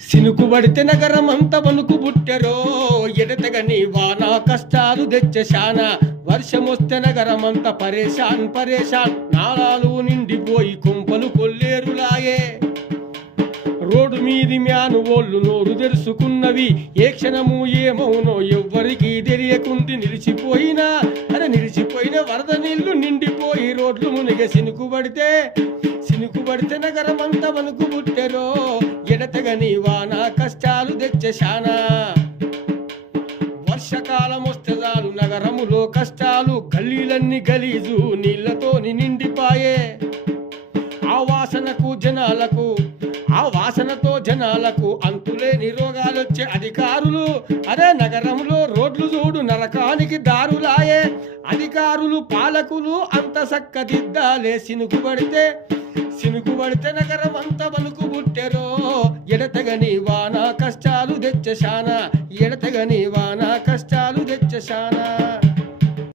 సినుకుబడితే నగరమంత వణుకు బుట్టెరో ఎడతగని వాన కష్టాలు తెచ్చశాన వర్షమొస్తే నగరమంత పరేషాన్ పరేషాన్ నాళాలు నిండిపోయి కుంపలు కొల్లేరులాయే రోడ్డు మీది మ్యాను ఓళ్ళు నోరు తెరుచుకున్నవి ఏ క్షణము ఏమవునో ఎవ్వరికి తెలియకుంది నిలిచిపోయిన వరద నీళ్లు నిండిపోయి రోడ్లు మునిగ సినుకుబడితే నగరమంతా వణుకు బుట్టెరో ఎడతగని వాన కష్టాలు తెచ్చశానా వర్షకాలం వస్తే చాలు నగరములో కష్టాలు గల్లీలన్నీ గలీజు నీళ్లతో నిండిపాయే ఆ వాసనతో జనాలకు అంతులేని రోగాలొచ్చే అధికారులు నగరంలో రోడ్లు చూడు నరకానికి దారులాయే అధికారులు పాలకులు అంత సక్కదిద్దాలే సినుకుబడితే నగరం అంత వణుకు బుట్టెరో ఎడతగని వాన కష్టాలు తెచ్చశానా